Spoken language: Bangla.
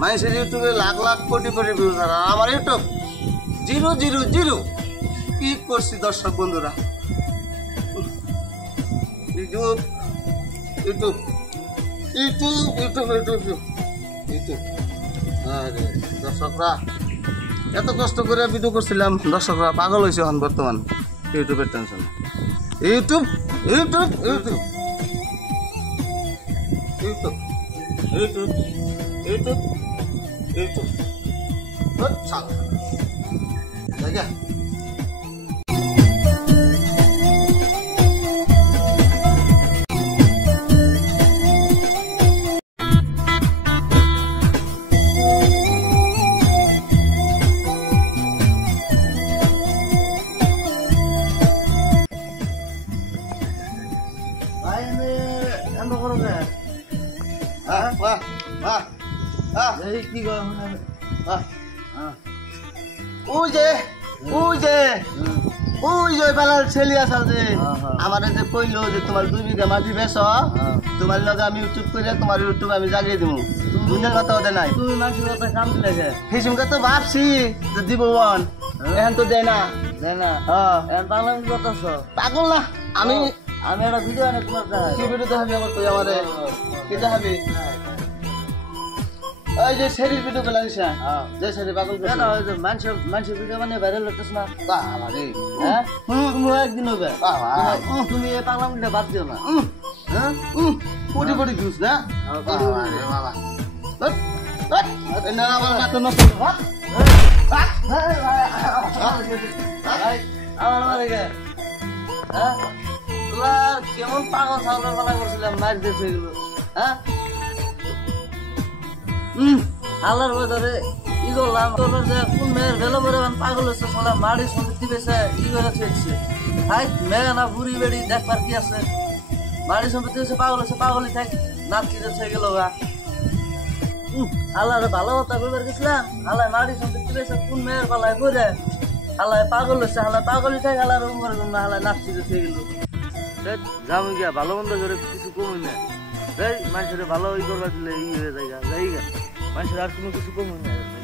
মানুষের ইউটিউবে লাখ লাখ কোটি কোটি ভিউজ আর আমার ইউটিউব 000 কি করছি দর্শক বন্ধুরা YouTube YouTube YouTube YouTube YouTube YouTube আরে দর্শকরা এত কষ্ট করে ভিডিও করছিলাম দর্শকরা পাগল হয়েছে এখন বর্তমান ইউটিউবের tension YouTube YouTube YouTube YouTube YouTube YouTube YouTube আচ্ছা জায়গা আমার যে কইলো যে তোমার 2 বিঘা মাটি বেচো তোমার লগে আমি ইউটিউব করে তোমার ইউটিউব আমি জাগিয়ে দিব দুনিয়ার কথা ওদের নাই তুমি মানুষের কথা কাম দিলে হিসুমকে তো ভাবছি যে দিব ওয়ান এখন তো দেয় না এখন পাগলামি করতেছ পাগল না আমি একটা ভিডিও আনে তোমার কি ভিডিও দেখাবি আমার তুই আমারে কি দেখাবি ওই যে সেরির ভিডিও বানাইছ যে সেরি পাগল করে না ওই যে মানুষের ভিডিও মানে ভাইরাল হতেছ না বাবা রে হ্যাঁ তুমি একদিন হবে বাবা তুমি এই পাগলামিটা বাদ দিও না হ্যাঁ কোটি কোটি ভিউজ না বাবা রে বাবা না আমার মাথা নষ্ট কেমন পাগল ছাগলের পালা করছিলাম মাছ দিয়ে সেগুলো হ্যাঁ আল্লাহর বাজারে ই করলাম তোর যে কোন মেয়ের ভেলো করে পাগল হচ্ছে সালা মাড়ি সম্পত্তি বেছে ই করে ছেড়েছে হাই মেয়ে না বুড়ি বেড়ি দেখবার কি আছে মাড়ি সম্পত্তি হচ্ছে পাগলই থাক নাচি যাচ্ছে গেল গা আল্লাহরে ভালো কথা কইবার গেছিলাম আল্লাহ মাড়ি সম্পত্তি বেছে কোন মেয়ের পালায় করে আল্লাহ পাগল হচ্ছে আল্লাহ পাগলই থাক আল্লাহর উপরে না আল্লাহ নাচি যাচ্ছে গেল যাবো গিয়া ভালো মন্দ করে কিছু কমই না মানুষের ভালো ই করবার দিলে ই হয়ে যায় মানুষের আর কোনো কিছু কমই না